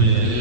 Yeah.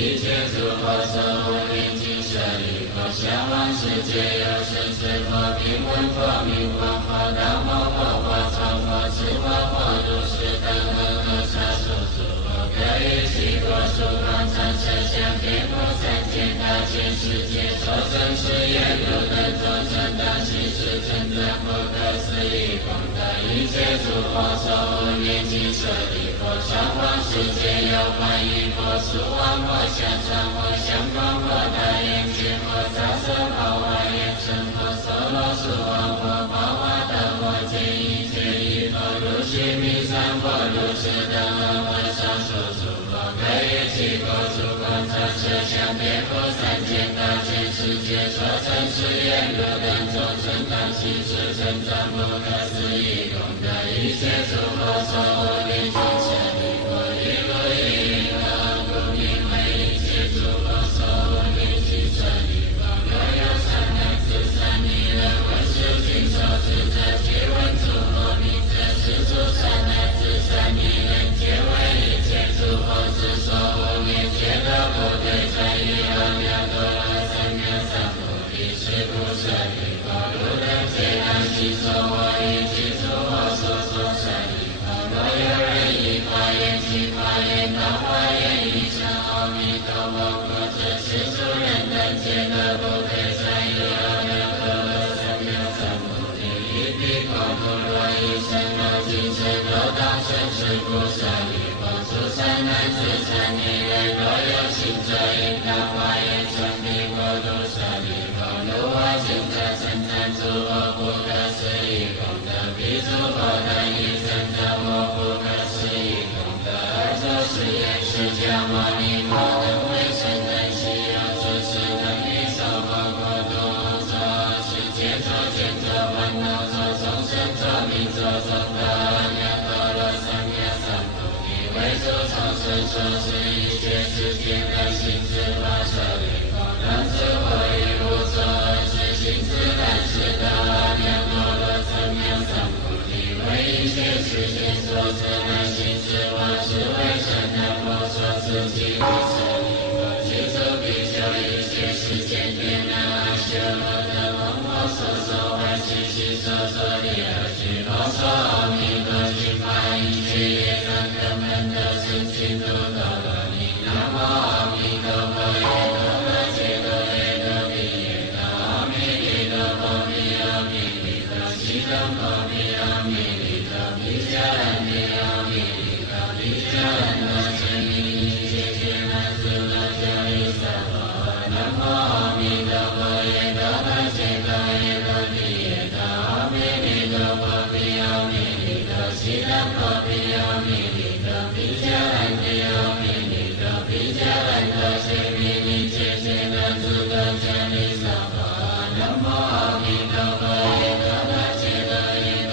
一切诸佛所无念尽舍向往世界有生死佛平稳佛明佛佛道摩佛佛从佛持佛佛如是等恒河沙数诸佛各于其国诸方常设相遍布三界大千世界所证是愿如等众生当行识称赞不可思议功德一切诸佛所无念尽舍利佛上方世界有观音佛苏王佛香川佛香光佛大眼界佛杂色宝华严成佛娑罗树王佛宝华德佛界一切一佛如须弥山佛如是等恒河沙数诸佛各于其国诸方常设相遍布三界大千世界所成是愿如等众生当行识称赞不可思议功德一切诸佛所无念尽舍利佛一如意云何故名为一切诸佛所无念尽舍利佛若有善男子善女人闻是经所知者皆闻诸佛名者是诸善男子善女人皆为一切诸佛之所无念皆得不对在于阿耨多罗三藐三菩提是故舍利佛如等皆当信受我一切诸佛所说舍利佛若有人以法言其法言道法言语称阿弥陀佛或者是诸人等皆得不对在于阿耨多罗三藐三菩提一彼国土若以成罗金身若当成是故舍利佛诸善男子善女人若有行者应当法言成彼国土舍利佛如我行者称赞诸佛不可思议功德彼诸佛能以称赞我不可思议功德而就是言释迦牟尼佛能为圣人希有诸事等于娑婆国度作世界作见作烦恼作众生作命作众德阿耨多罗三藐三菩提为诸众生所是一切世界的行智法舍利弗能知我于无所而是行智但是得阿耨多罗三藐三菩提为一切世间所知的行智法是为圣人佛所自己为舍利弗其诸比丘一切世间遍能阿修罗的王佛所说欢喜喜所说利而居罗说阿弥陀经法一切业障根本得生净土多罗尼南无阿弥陀佛耶多罗揭多耶多毗耶多阿弥利多波弥阿弥利多悉多波弥阿弥利多毗迦兰帝阿弥利多毗迦兰多揭弥尼揭揭那苏罗迦利萨婆南无阿弥陀佛耶多罗揭多耶多毗耶多阿弥利多波弥阿弥利多悉多波弥阿弥利多毗迦兰帝阿弥利多毗迦兰多揭弥尼揭揭那苏罗迦利萨婆南无阿弥陀佛耶多罗揭多耶多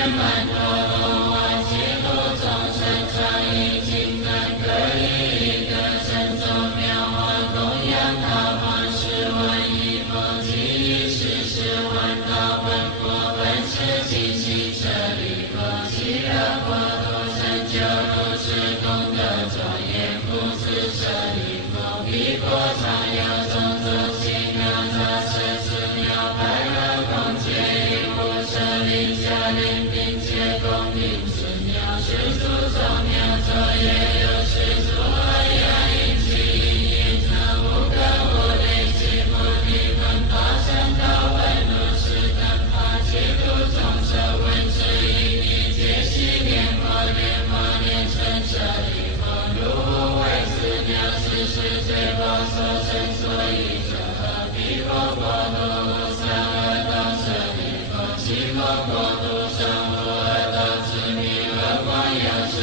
圆满陀罗哇，其度众生常以金刚各以一个身众妙花供养他方10万亿佛及以10万大本佛本师及其舍利弗，极乐国土成就如是功德庄严不自舍利弗，彼国常有种种奇妙杂事寺庙白乐共皆以无舍利迦莲并且恭敬寺庙，是诸众妙作业有是诸阿亚因其因缘成无根无类其菩提分法身道闻如是等法，其度众生闻之以彼皆悉念佛念法念成舍利弗，如无为寺庙是世最宝所生所以者，彼国国土无三恶道舍利弗，其国国土上无恶道之名，而观有是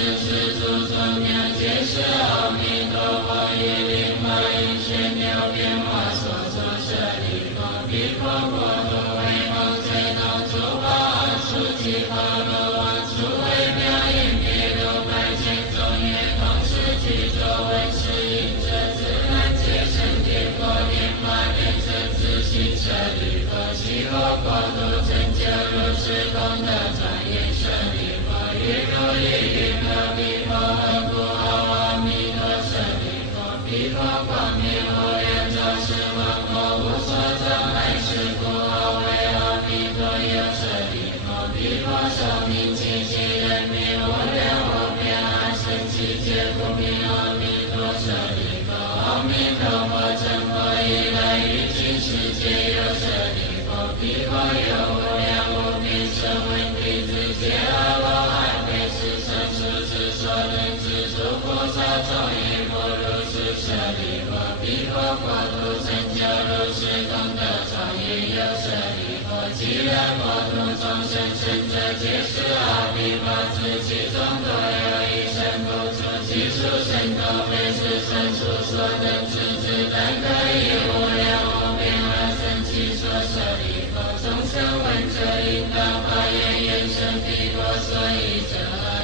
诸众妙皆是阿弥陀佛以灵法应现流变化所作舍利弗，彼国国土为梦最动诸法阿处其法罗王处为妙音别如百千众业同时具作闻是因者，自然皆成天佛念法念成自性舍利弗，其国国土成就如是功德庄严舍利弗，于如意云何彼佛何故号阿弥陀舍利弗，彼佛光明无量照十方国无所障碍，是故号为阿弥陀有舍利弗，彼佛寿命其其人民无量无边阿僧祇劫不明阿弥陀舍利弗，阿弥陀佛成佛以来于今世界有舍利弗，彼佛有无量无边声闻弟子皆阿罗汉非是生出之所能知诸菩萨众亦不如是舍利弗，彼佛国土成就如是功德庄严有舍利弗，极乐国土众生生者皆是阿鼻八字，其中多有一生不出，其出生都非是生出所能知之，但可以无量无边而生其所舍利弗，众生闻者应当发愿愿生彼国所依者，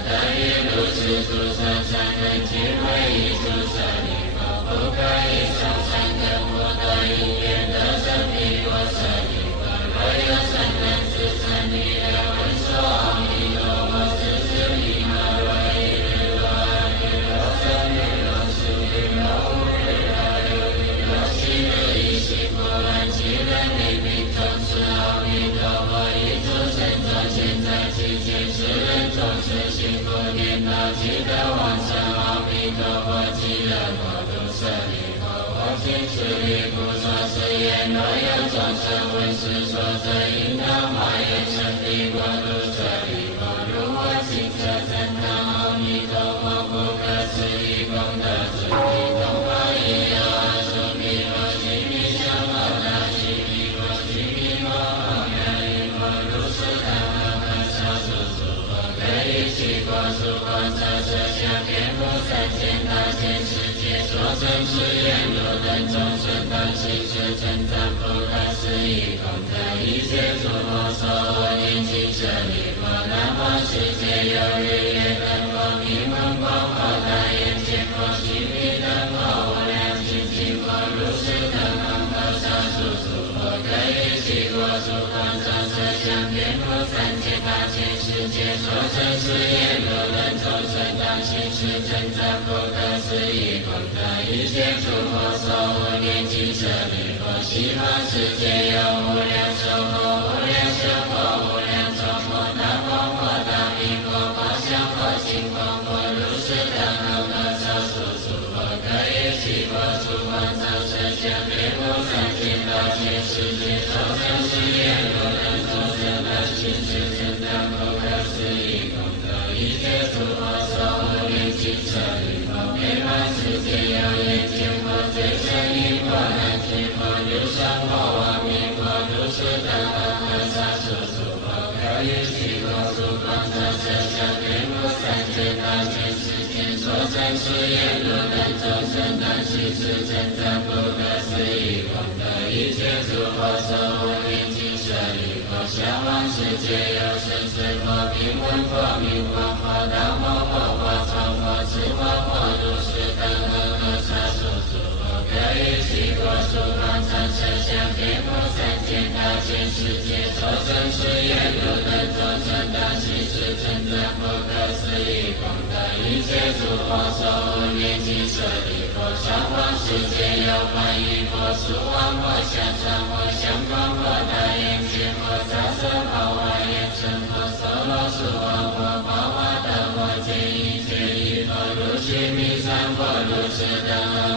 但愿如是诸圣善人俱会以诸舍利弗，不可以受善根福德因缘得生彼国舍利弗，若有善男子善女人闻说阿弥陀佛是是弥哈，若一日若二日若三日若四日若五日若六日若七日以悉不乱其人力并众持阿弥陀佛以诸神众现在其间，世人众生幸福颠倒，积德往生阿弥陀佛极乐国土舍利弗，我今此力故说是言，若有众生闻是说者，应当发愿生彼国土舍利弗，如我今者赞叹阿弥陀佛不可思议功德之体，东方亦有阿叔弥罗悉弥香摩那悉弥罗悉弥摩诃妙音佛，如是等阿訶萨数诸佛，可以其国诸光照射相遍覆三千大千世界，所证之言如等众生当行是称赞不可思议功德，一切诸佛所闻念经舍利弗，南方世界有日月灯佛、明文光佛、大眼见佛、须弥灯佛、无量精进佛，如是等阿訶萨数诸佛，可以其国诸光照射相遍覆三千大千世界，所证之言如等众生当行是称赞不可思议功德，一切诸佛所闻念经舍利弗，西方世界有无量寿佛、无量寿佛、无量寿佛、大佛佛、大明佛、法相佛、净光佛，如是等阿訶萨数诸佛，可以其国诸光照射相遍覆三千大千世界，所证之言如等众生当行是称赞不可思议功德，一切诸佛所闻念经舍利弗，北方世界有眼见佛、最胜音佛、南天佛、流香佛、王明佛，如是等阿訶萨数诸佛，可以其国诸光照射相遍覆三千大千世界，所证之言如等众生当行是称赞不可思议功德，一切诸佛所闻念经舍利弗，向往世界有生死和平文化明文化大魔化化超化智化化如是等和差数数可以西多数方长生相天菩萨见大千世界所真实言如等众生当悉是称赞不可思议功德一切诸佛所无念尽舍利佛上方世界有翻译佛苏王佛相传佛相光佛大眼界佛萨舍宝华严成佛娑罗苏王佛宝华德佛见一切一佛如须弥山佛如是等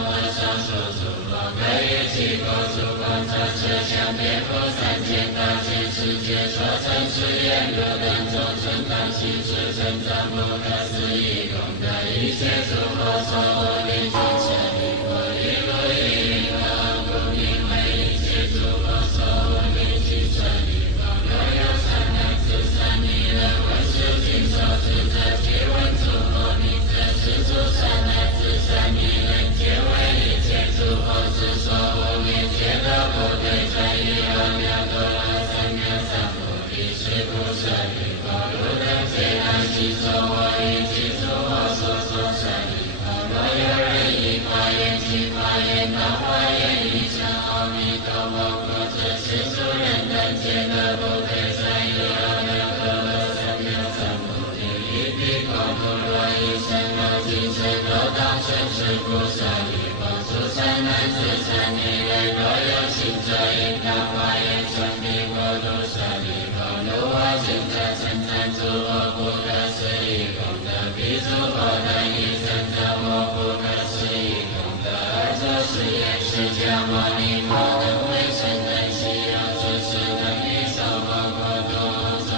和上数诸佛可以起佛诸佛长舍相别佛三千大千世界所成是言如等众生当悉是称赞不可思议功德一切诸佛所无念尽舍利佛一如一云何故名为一切诸佛所无念尽舍利佛若有善男子善女人闻是经所知者皆闻诸佛名者是诸善男子善女人皆为一切诸佛之所无念皆得不对转于阿耨多罗三藐三菩提是故舍利弗如等皆当悉受我一切诸佛所舍利弗若有人以法言其法言道法言一声阿弥陀佛佛者是诸人等皆得不对转于阿耨多罗三藐三菩提一彼国土若一声若尽是得当生是故舍利弗诸善男子善女人若有行者应当法言圣彼国土舍利弗如我行者称赞诸佛不可思议功德彼诸佛等亦称赞我不可思议功德而作是言释迦牟尼佛等为圣人悉有知识等于娑婆国土作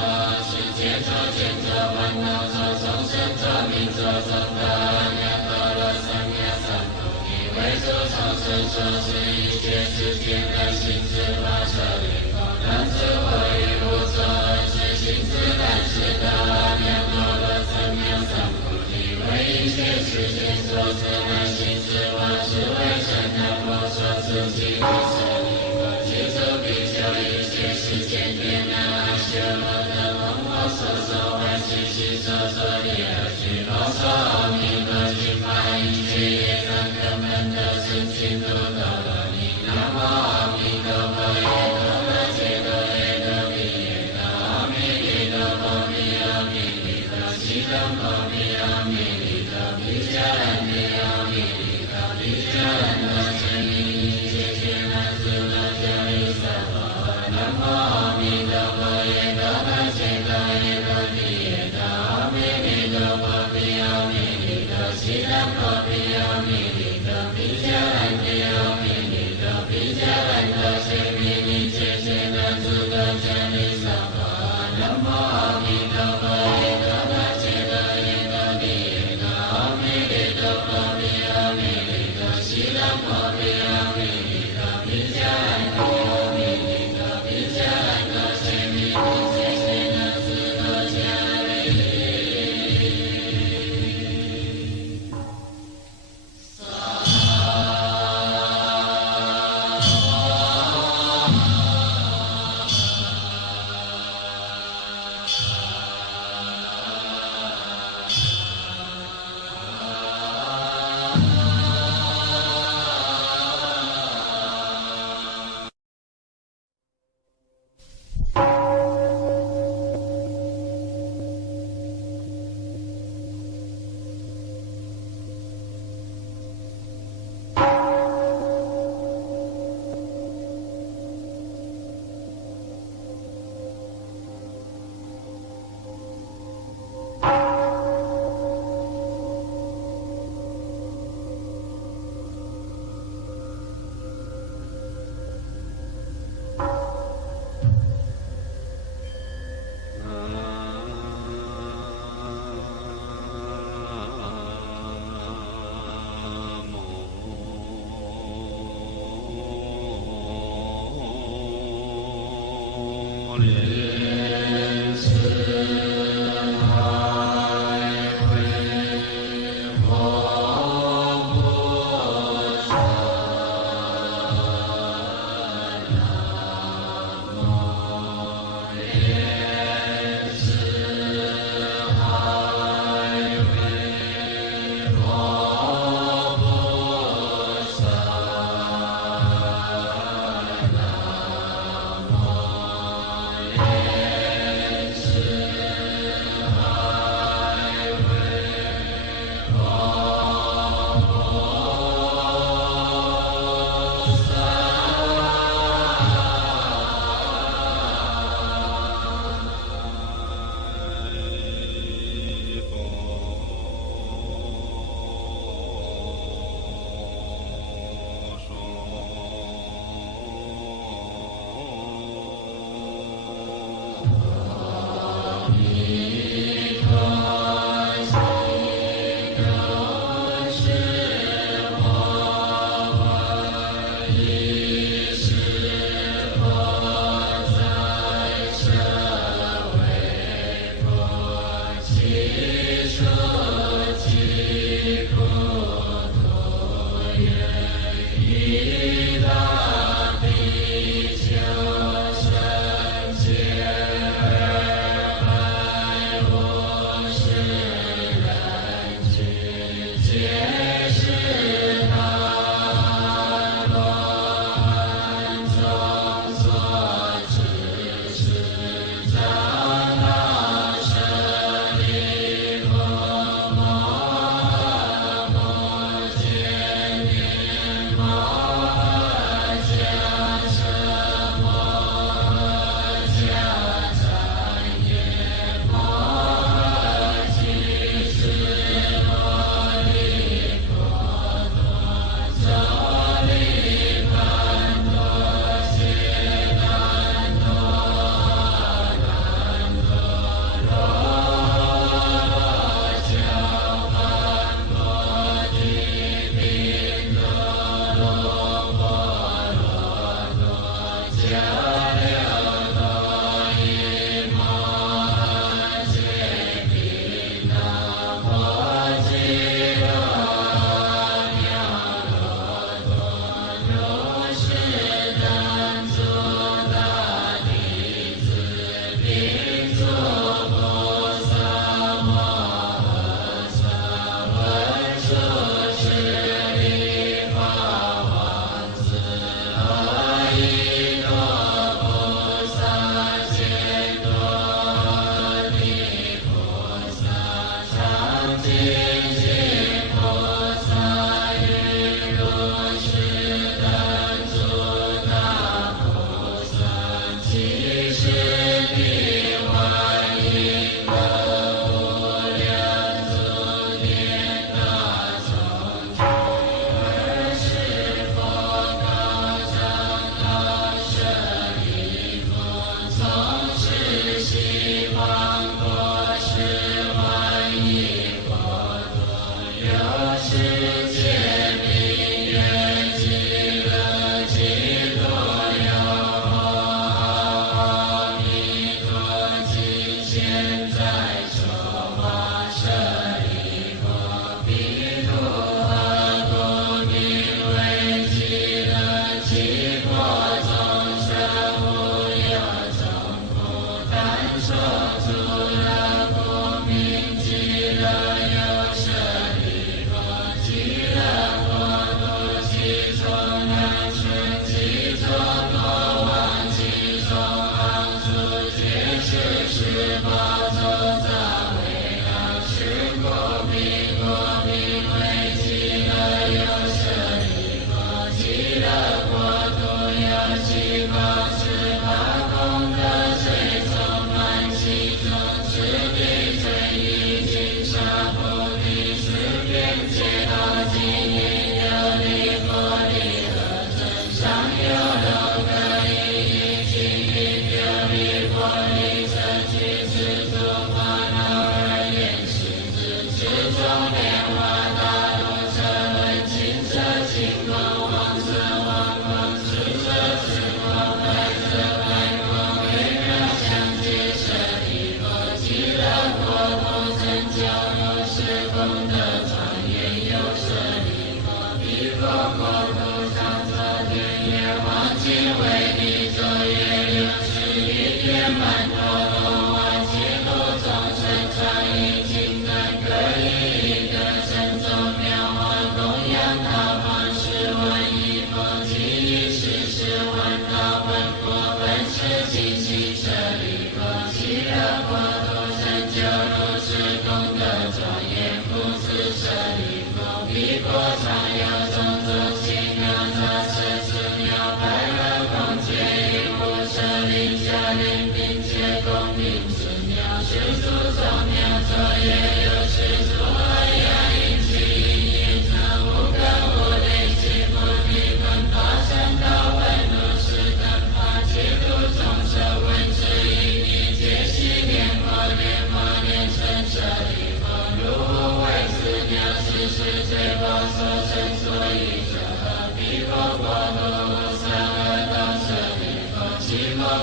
世界作见作烦恼作众生作命作众德阿耨多罗三藐三菩提为诸众生所是一切世界的行智法舍利弗当知我于无所而是行智但是得阿耨多罗三藐三菩提为一切世界所知的行智法是为真的佛所知其为舍利弗其诸比丘一切世界遍那阿修罗的王我所说欢喜喜所作业而具罗娑阿弥陀经法一切业障根本得生净土多罗尼南无阿弥陀佛耶多罗揭多耶多毗耶多阿弥利多波弥阿弥利多悉等波弥阿弥利多毗迦兰帝阿弥利多毗迦兰多揭弥一切揭那智罗迦利萨婆南无阿弥陀佛耶多罗揭多耶多毗耶多阿弥利多波弥阿弥利多悉等波弥阿弥利多毗迦兰帝阿弥利多毗迦兰多揭弥一切揭那智罗迦利萨婆南无阿弥陀佛耶多罗揭多耶多毗耶多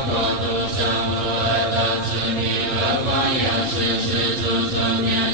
国度生无二道之名，乐观有时是诸宗庙。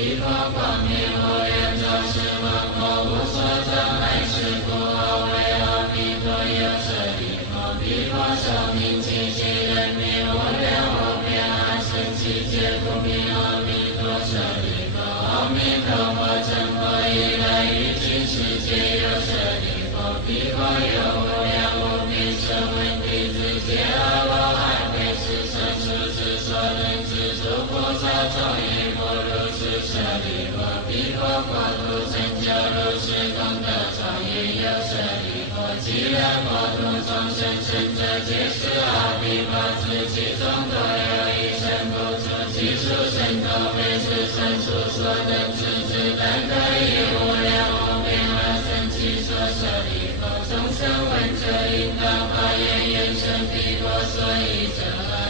彼佛光明无量照十方国无所障碍是故后为阿弥陀有舍利弗彼佛寿命尽其人民无量无边阿僧祇劫不明阿弥陀舍利弗阿弥陀佛成佛以来于今世界有舍利弗彼佛有无量无边声闻弟子皆阿罗汉会是生出之所能知诸菩萨众亦不如是舍利弗彼佛国土成就如是功德庄严有舍利弗既然国土众生生者皆是阿鼻佛子其中多有一生不出其数生都非是生出所能知之但可以无量无边阿僧祇所舍利弗众生闻者应当发愿愿生彼国所依者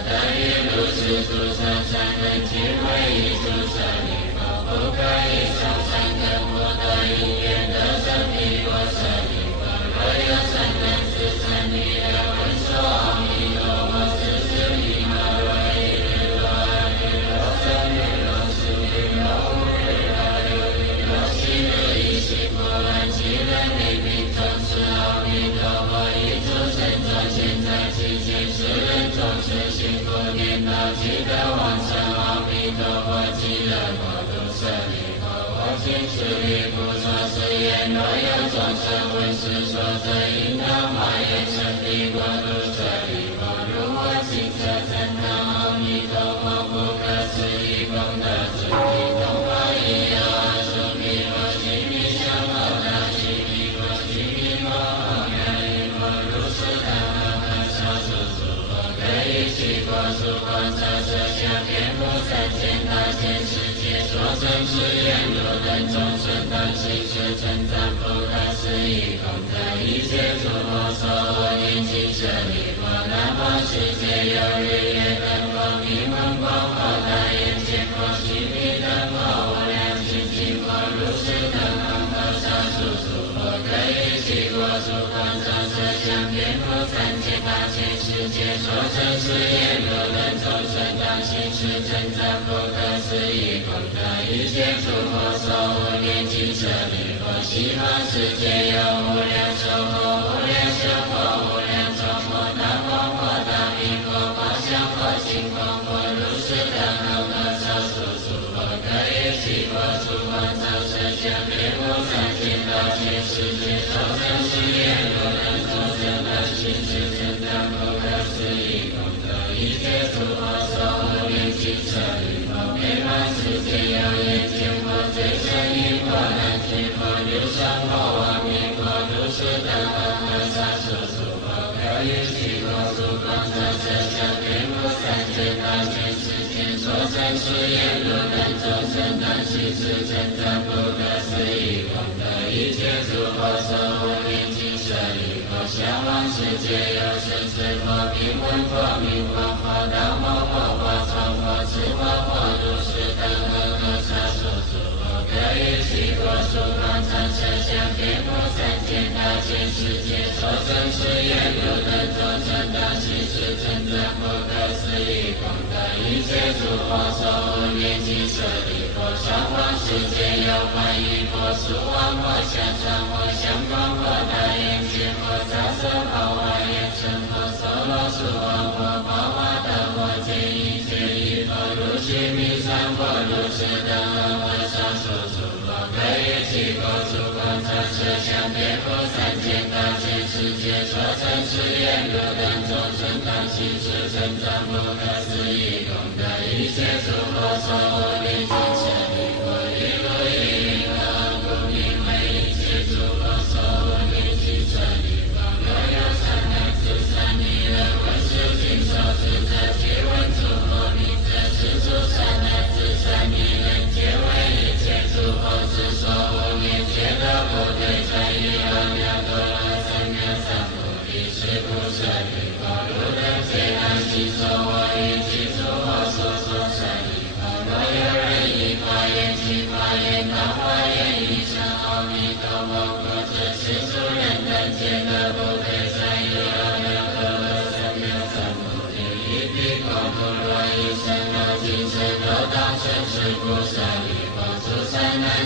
但愿如是诸圣善人皆会依诸舍利弗不可以受善根不得因缘得生彼国舍利弗若有善男子善女人闻说阿弥陀佛是是弥那若一日若二日若三日若四日若五日若六日若七日以幸福安其人力并众是阿弥陀佛以诸神众现在其前世人众生幸福颠倒即得往生阿弥陀佛极乐国土舍利弗我今是于不说是言若有众生闻是说者应当发愿生彼国土舍利弗如我今者赞叹阿弥陀佛不可思议功德之体同法亦有阿叔毗罗须弥相好大须弥佛须弥摩诃妙音佛如是大阿耨小数诸佛可以其国土光照射向遍布三千大千世界所证之言如等众生当行持称赞不可思议功德一切诸佛所我念经舍利弗南方世界有日月灯佛明文光佛大眼见佛须弥灯佛无量精进佛如是等阿耨小数诸佛可以其国土光照射向遍布三千大千世界所证之言如等众生当行持称赞不可思议功德一切诸佛所无念经舍利弗西方世界有无量寿佛无量寿佛无量寿佛大光佛大明佛法相佛净光佛如是等阿耨小数诸佛可以其国土光照射向遍布三千大千世界所证之言如等众生当行持称赞不可思议功德一切诸佛所无念经舍利弗遍满世界有眼见佛最胜音佛难听佛流香佛王明佛如是等阿耨小数诸佛可以其国土光照射向遍布三千大千世界所证之言如等众生当行持称赞不可思议功德一切诸佛所无念经舍利弗向往世界有生死佛名闻佛名光佛道摩诃佛常佛持佛佛如是等阿耨小数诸佛可以其国土光照射向遍布三千大千世界所证之言如等众生当行持称赞不可思议功德一切诸佛所无念经舍利弗向往世界有观音佛苏王佛香常佛香光佛大眼见佛萨舍宝华严成佛娑罗树王佛宝华德佛见一切一佛如须弥山佛如是等阿耨小数诸佛可以其国土光照射向遍布三千大千世界所证之言如等众生当行持称赞不可思议功德一切诸佛所无念经舍利弗一如意云何故名为一切诸佛所无念经舍利弗若有善男子善女人闻是经受持者皆闻诸佛名者是诸善男子善女人皆为一切诸佛之所无念皆得不退转于阿耨多罗三藐三菩提是故舍利弗如等皆当信受我于其诸佛所说舍利弗若有人以发愿去发愿当发愿以成阿弥陀佛国者是诸人等皆得不退转于阿耨多罗三藐三菩提一彼国土若以生老尽生都当生是故舍利弗诸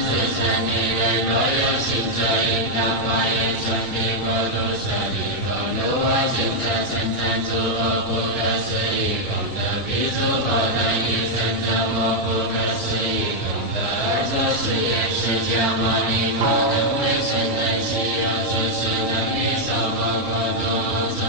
自成你类，若有行者应当发愿成彼国土舍利弗，如我行者称赞诸佛不可思议功德，彼诸佛等以生者莫不可思议功德，而作是言：释迦牟尼佛能为圣人希有诸事能于娑婆国度作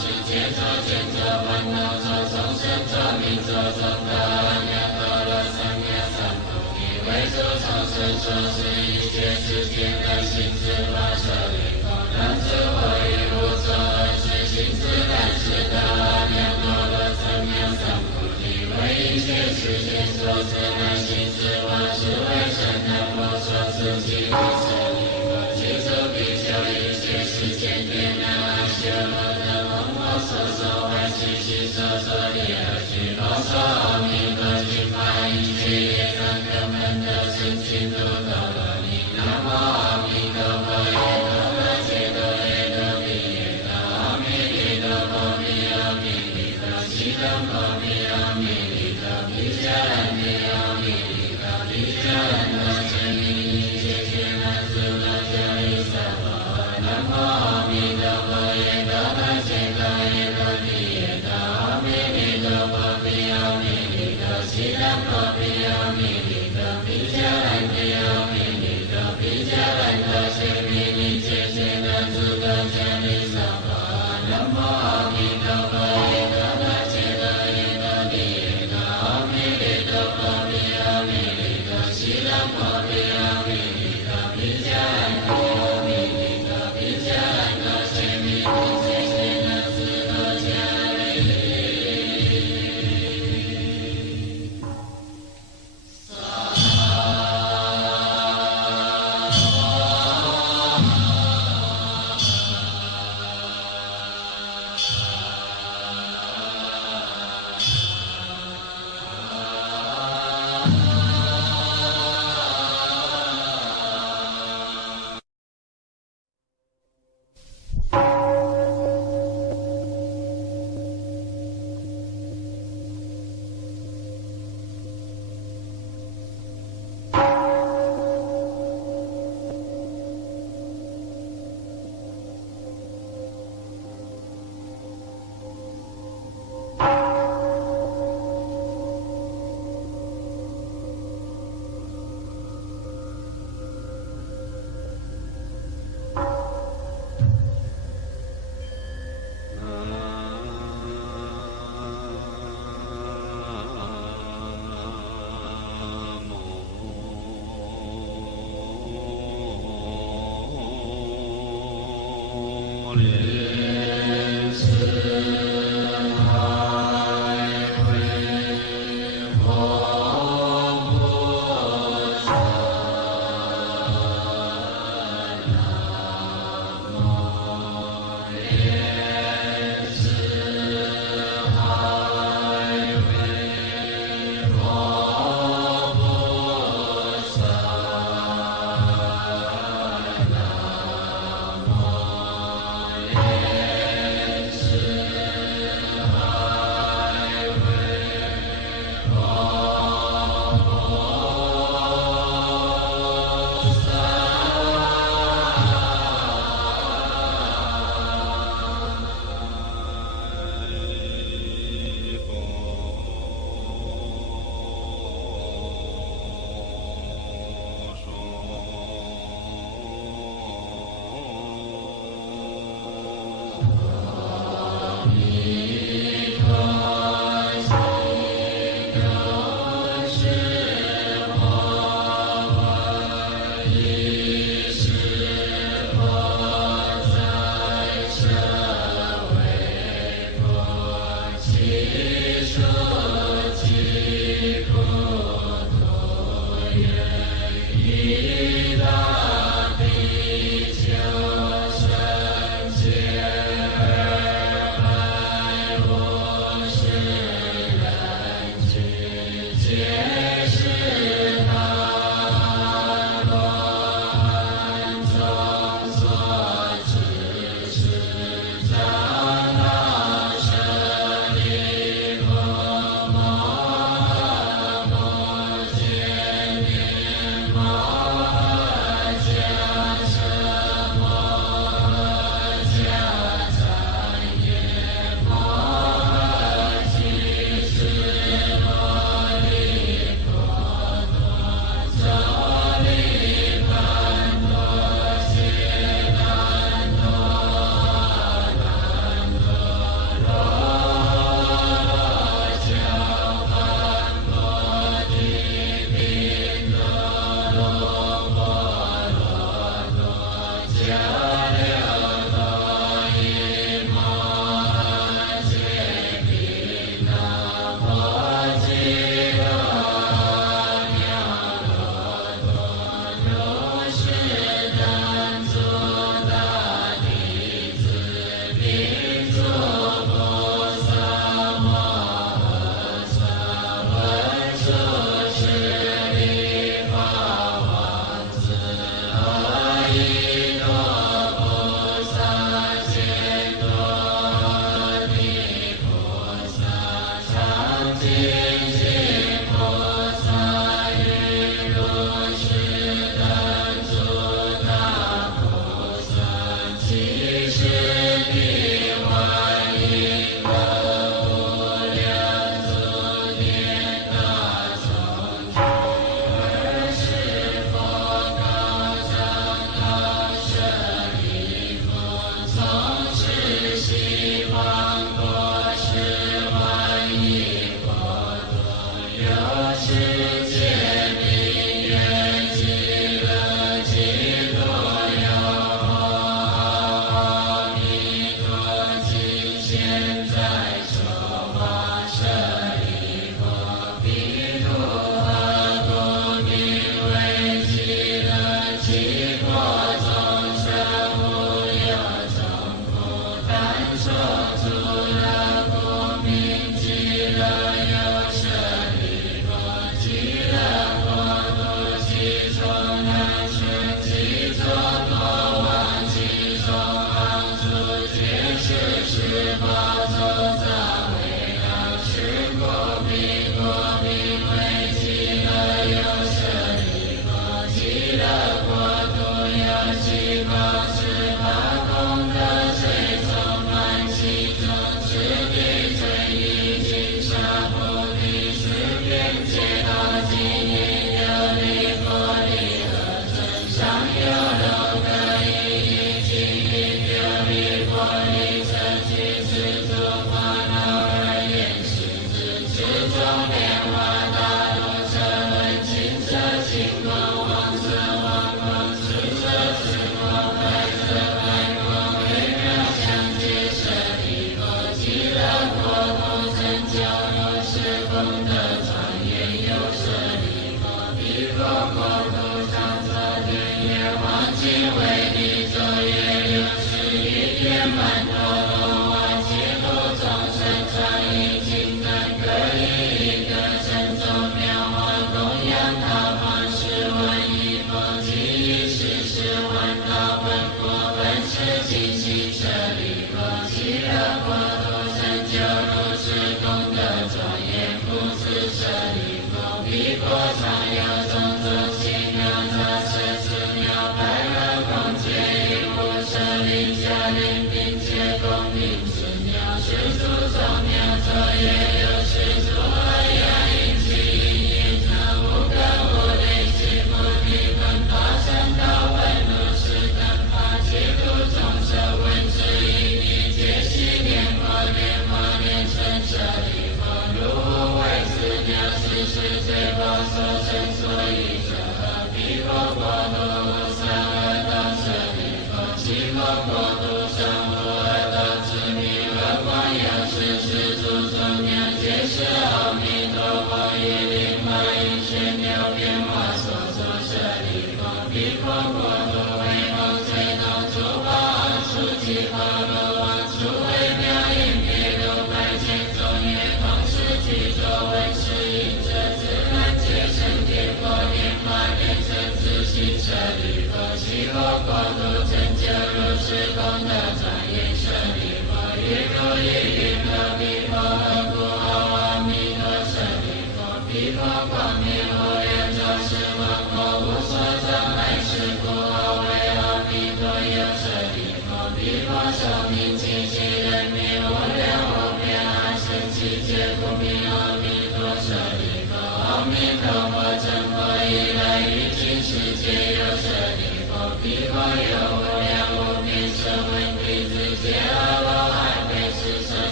世界作见作烦恼作众生作命作众德阿耨多罗三藐三菩提，为诸众生说是一切世间的行持法舍利弗，能知我于无所恶事行持但是得阿耨多罗三藐三菩提，为一切世间所知难行持法，是为圣人佛所赐其法舍利弗，其诸比丘一切世间遍那阿修罗的王我所说坏习习所说的恶趣罗说阿弥陀经法一切业障根本都生净土陀罗尼，南无阿弥陀佛耶多罗揭多耶多毗耶多阿弥利多波毗阿弥利多悉念波毗阿弥利多毗迦兰帝阿弥利多毗迦兰多舍利一切皆满足多迦利萨婆南无阿弥陀佛耶多罗揭多耶多毗耶多阿弥利多波毗阿弥利多悉念波毗阿弥利多毗迦兰帝阿弥利多毗迦兰多舍利一切皆满足多迦利萨婆南无阿弥陀佛耶多罗揭多耶多毗耶多阿弥利多波毗阿弥利多悉念波毗阿弥利多毗迦兰帝阿弥利多毗迦兰多舍利一切皆满足多迦利。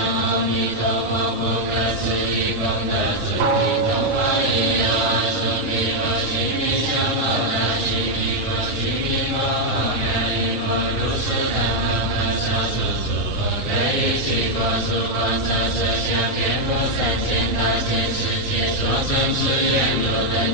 阿弥陀佛，不可思议功德，自利东方已有。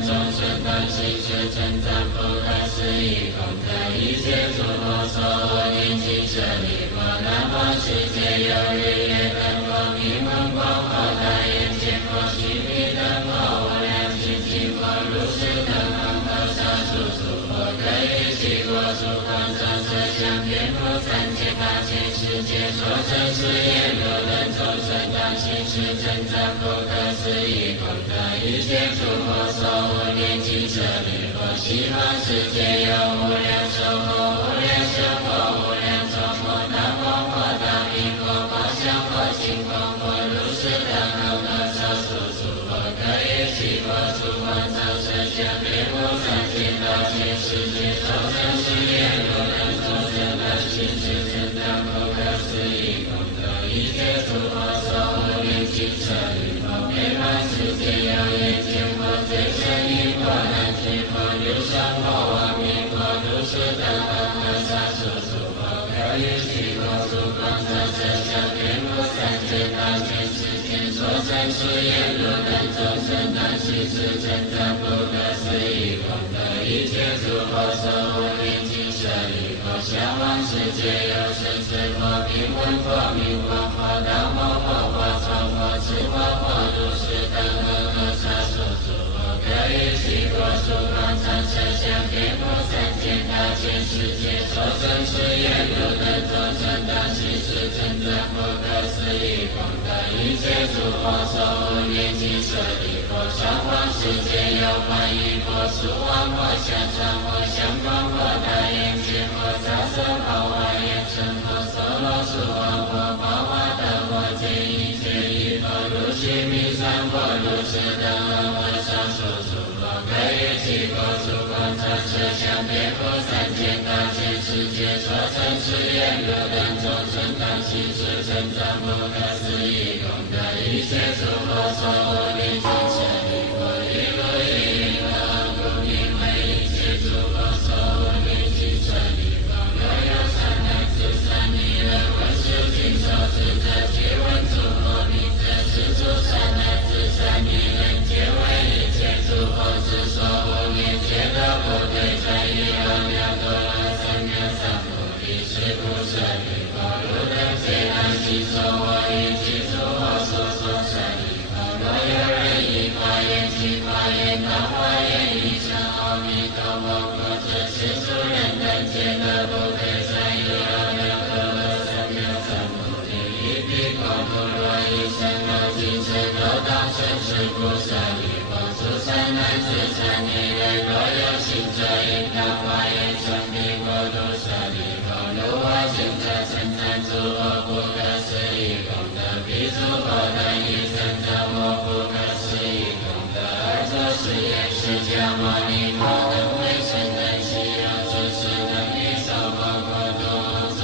众生当行持成长不可思议功德，一切诸佛所我念经舍利弗，南无世界有日月灯光明文光火大眼见佛须弥灯光无量尽净佛如是等恒河沙数诸佛可以起过诸方丈色相遍布三界大千世界所成是言如等众生当行持成长不可思议功德，一切诸佛所我念经舍利弗，西方世界有无量寿佛无量寿佛无量寿佛大光佛大明佛法相佛净光佛如是等恒河沙数诸佛可以起过诸方丈色相遍布三界大千世界所成是言如等众生当行持成长不可思议功德，一切诸佛所我念经舍利弗，遍满世界有眼见佛最胜因佛难知佛流上佛王明佛如是等恒河沙数诸佛可以起过诸方丈色相遍布三界大千世界所成是言如等众生当行持成长不可思议功德，一切诸佛所我念经舍利弗，向往世界有生死佛名闻佛名光佛道魔佛法常佛智佛佛如是等恒河沙数诸佛可以起过诸方丈色相遍布三界大千世界所成是言如等众生当行持成长不可思议功德，一切诸佛所我念经舍利弗，上方世界有观音佛苏王佛香常佛香光佛大眼见佛杂色宝华严成佛娑罗树王佛宝华德佛见一切一佛如须弥山佛如是等恒河沙数诸佛可以起过诸方丈色相遍布三界大千世界所成是言如等众生当行持成长不可思议功德，一切诸佛所我念经舍利弗，一如意云何故名为一切诸佛所我念经舍利弗，若有善男子善女人闻是经受持者，皆闻诸佛名者，是诸善男子善女人皆为一切诸佛之所我念，皆得不退转于阿耨多罗三藐三菩提，是故舍利弗，汝等皆当信受我一切诸佛所说舍利弗，若有人以法言经法言道法言语称阿弥陀佛佛者，是诸人等皆得不退转于阿耨多罗三藐三菩提，一彼国土若以生罗金身得当生是故舍利弗，诸善男子善女人若有行者应当法言成彼国土舍利弗，如我行者称赞诸佛不可思议功德，彼诸佛等以增长我不可思议功德而作是言，释迦牟尼佛等为圣人悉有诸事等于受佛国土作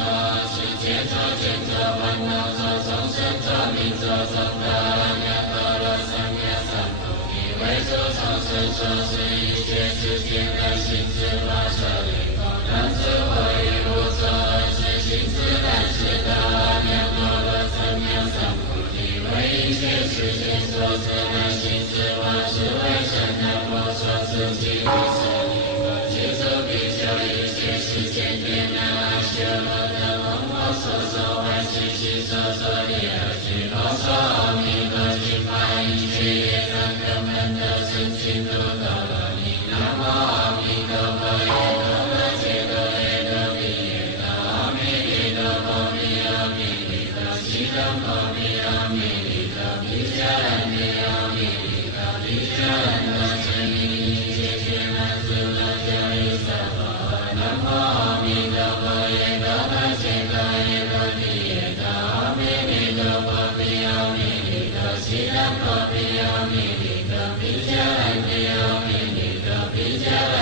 世界作见作烦恼作众生作命作众德阿耨多罗三藐三菩提，为诸众生说是一切世间的行之法舍利弗，当知我于无所而是行之但是得阿耨多罗三藐三菩提，为一切世间所知的行之法，是为圣的佛所赐其地舍利弗，其诸比丘一切世间天南阿修罗等闻我所说万事其所作业而具佛说阿弥陀经法，一切业障根本得生净土陀罗尼，南无阿弥陀佛耶多罗揭多耶多毗耶多阿弥利多婆毗阿弥利多悉唎婆毗阿弥利多毗迦兰帝阿弥利多毗迦兰多遮尼一切皆满足了教义萨婆诃，南无阿弥陀佛耶多罗揭多耶多毗耶多阿弥利多婆毗阿弥利多悉唎婆毗阿弥利多毗迦兰帝阿弥利多毗迦兰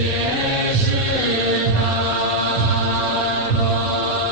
皆是大罗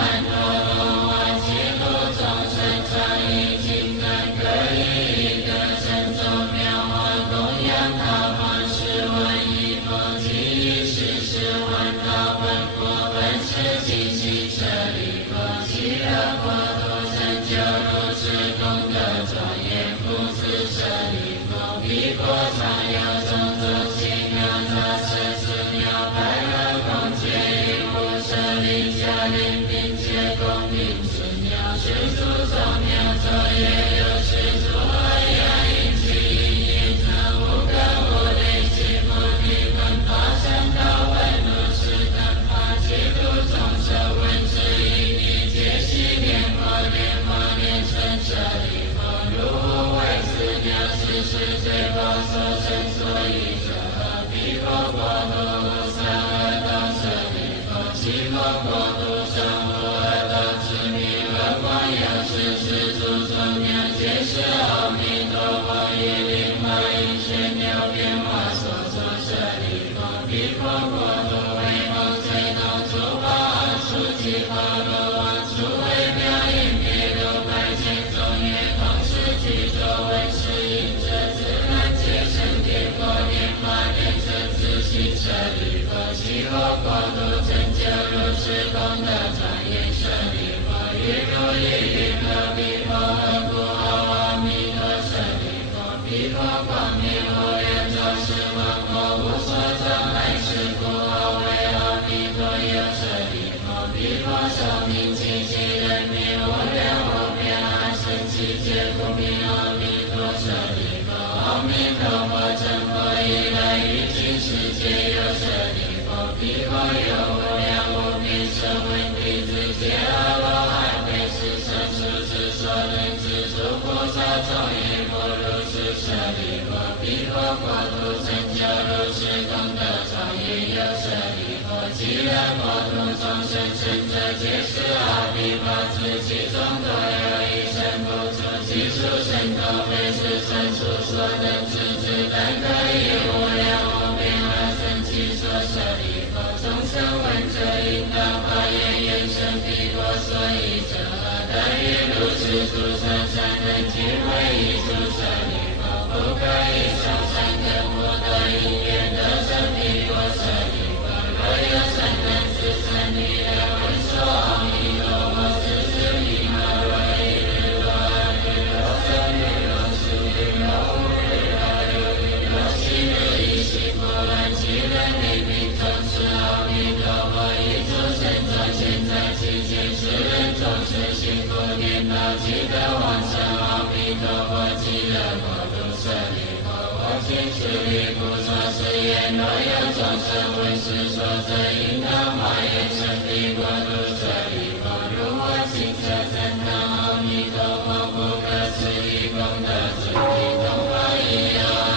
曼陀罗瓦其度众生常以金刚各以一个珍重妙花供养他方10万亿佛及以40万大本果本师及其舍利弗极乐国土成就如是功德庄严故此舍利弗彼国常有种种奇妙杂色寺庙白乐空界与无舍利迦林并且供品此鸟是诸众鸟昼夜有是诸阿亚因其因业则无根无类其菩提本法身道闻如是等法其度众生闻之以彼皆悉莲花莲花莲春舍利弗如无为此鸟是世最宝所生所以者何彼国国土无上恶道舍利弗其国国土上无恶道之名而光有是世诸众鸟皆是阿弥陀佛以灵化应现流变化所作舍利弗彼国国土为梦最动诸法阿处及波罗王处为妙音别如百千众业同时具作闻是因者自然皆生别国莲花莲春自心舍利弗其国国土成就如是功德庄严舍利弗于如意云何彼佛何故号阿弥陀舍利弗彼佛光明无量众生王国无所障碍是故号为阿弥陀有舍利弗彼佛寿命极其人民无量无边阿僧祇劫不明阿弥陀舍利弗阿弥陀佛成佛以来于今世界有舍利弗彼佛有无量无边声闻弟子皆阿罗汉非是生出之所能知诸菩萨众也不如是舍利弗彼佛国土成就如是功德庄严有舍利弗极乐国土众生生者皆是阿鼻法子其中多有一生不出其数生都非是生出所能知之但可以无量无边而生其所舍利弗众生闻者应当发愿愿生彼国所以者何但愿如是诸圣善人俱会以诸舍利弗不可以修善根福德因缘得生彼国舍利弗若有善男子善女人闻说阿弥陀佛是是弥摩若一日若二日若三日若四日若五日若六日若七日以其不乱其人力并从事阿弥陀佛以诸神众现在其间世人众生幸福颠倒积德旺盛阿弥陀佛极乐国土舍利弗我今此力不作是言若有众生闻是说者应当发愿生彼国土舍利弗如我今者赞叹阿弥陀佛不可思议功德之地东方已有阿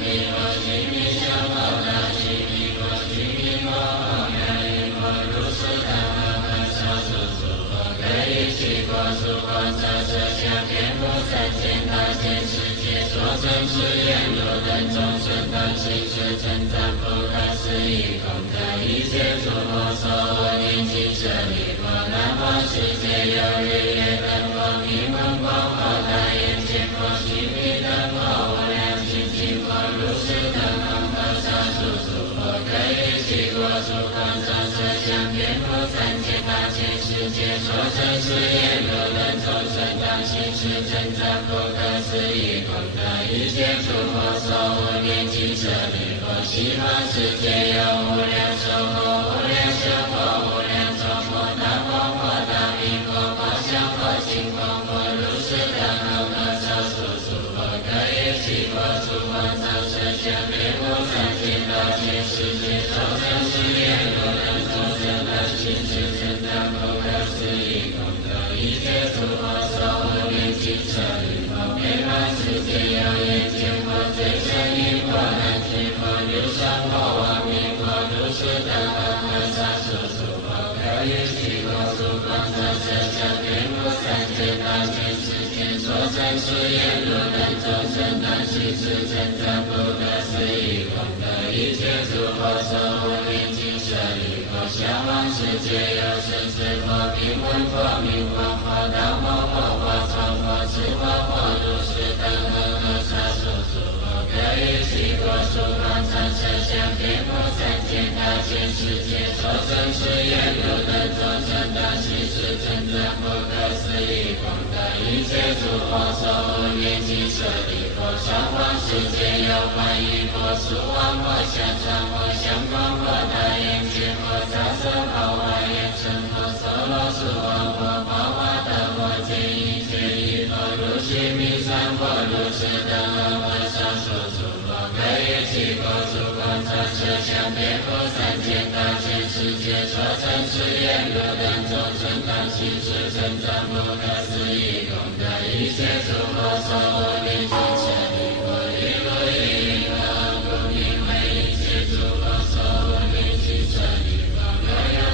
弥陀其名相好大其名国其名国后妙音佛如是等和少数诸佛各以其国诸国者设相遍布三千大千世界所成之言如等众生当行是称赞不可思议功德一切诸佛所我念及舍利弗南方世界有日月灯佛明文光佛大眼见佛须弥灯佛无量尽净佛如是等和少数诸佛各以其国诸方长设相遍布三千大千世界所成之言如等众生当行是称赞不可思议功德一切诸佛所我念及舍利弗西方世界有无量寿佛无量寿佛无量寿佛大光佛大明佛法相佛净光佛如是等和少数诸佛各以其国诸方长设相遍布三千大千世界所成之言如等众生当行是称赞不可思议功德一切诸佛所我念及舍利弗遍满世界有眼见佛最胜因佛难知佛如上佛王明佛如是等和少数诸佛各以其国诸方长设相遍布三千大千世界所成之言如等众生当行是称赞不可思议功德一切诸佛所我念及舍利弗向往世界有生死佛平稳佛明光佛道摩诃佛从佛持佛佛如是等和萨数诸佛可以悉多数方常设相遍布三千大千世界所生是愿如等众生当悉是成长不可思议功德一切诸佛所无念及舍利佛上方世界有观音佛苏王佛香常佛香光佛大眼界佛萨舍好华严成佛娑罗苏王佛宝华德佛见一切一佛如须弥山佛如是等和上数诸佛可以悉佛诸光常设相遍布三千大千世界所成是愿如等众生当悉是成长不可思议功德一切诸佛所无念及舍利佛一如意云何故名为一切诸佛所无念及舍利佛若有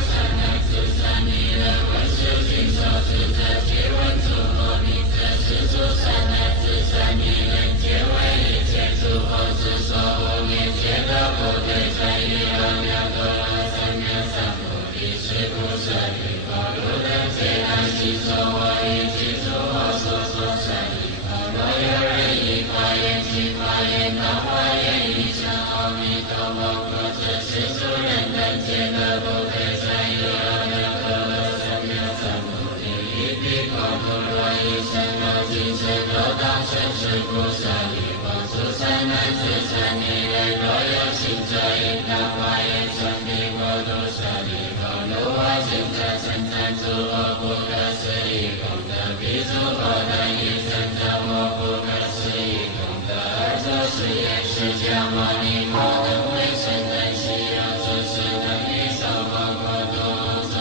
善男子善女人闻是经所知者皆闻诸佛名者是诸善男子善女人皆为一切诸佛之所无念皆得不退转于阿耨多罗三藐三菩提是故舍利弗如等皆当悉受我一切诸佛所舍利弗若有人以法言行法言道法言语称阿弥陀佛佛者是诸人等皆得不退转于阿耨多罗三藐三菩提一彼国土若以生罗金身都当生是故舍利弗诸善男子善女人若有行者应当法言生彼国土舍利弗如我行者称赞诸佛不可思议功德彼诸佛等亦称赞我不可思议功德而作是言释迦牟尼佛能为圣人悉有诸事等于受佛国土作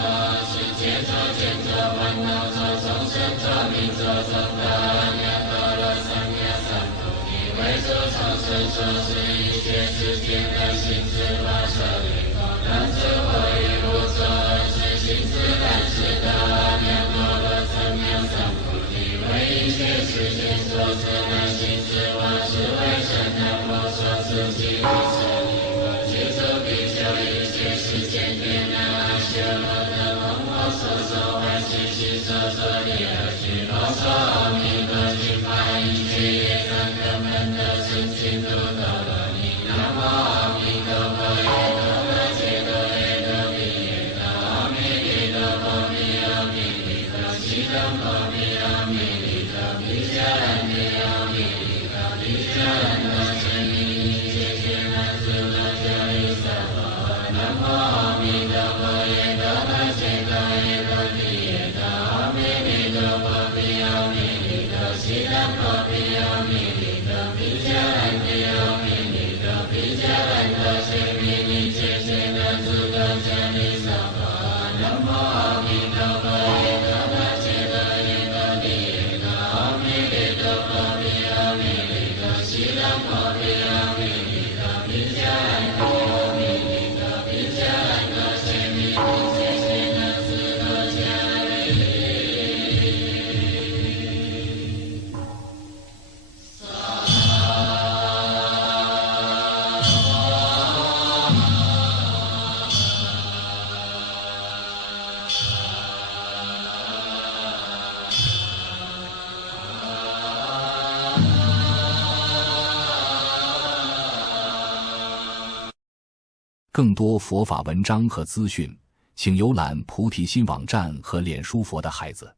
世界作见作烦恼作众生作命作众德阿耨多罗三藐三菩提为诸众生所是一切世间的行智法舍利弗当知我于无所而是行智但是得阿耨多罗三藐三菩提为一切世间所知的行智法是为圣难佛所赐其为舍利弗具足比丘一切世间遍南阿修罗的蒙我所说万世悉所说的而俱罗说阿弥陀经法一切业障根本的深情度多罗尼南无阿弥陀佛耶多罗揭多耶多毗耶多阿弥利多波弥阿弥利多悉多波弥阿弥利多毗迦兰帝阿弥利多毗迦兰多舍弥尼揭揭那苏罗迦利萨婆南无阿弥陀佛耶多罗揭多耶多毗耶多阿弥利多波弥阿弥利多悉多波弥阿弥利多毗迦兰帝阿弥利多毗迦兰多舍弥尼揭揭那苏罗迦利萨婆南无阿弥陀佛耶多罗揭多耶多毗耶多阿弥利多波弥阿弥利多悉多波弥阿弥利多毗迦兰帝阿弥利多毗迦兰多舍弥尼揭揭那苏罗迦利更多佛法文章和资讯，请浏览菩提心网站和脸书佛的孩子。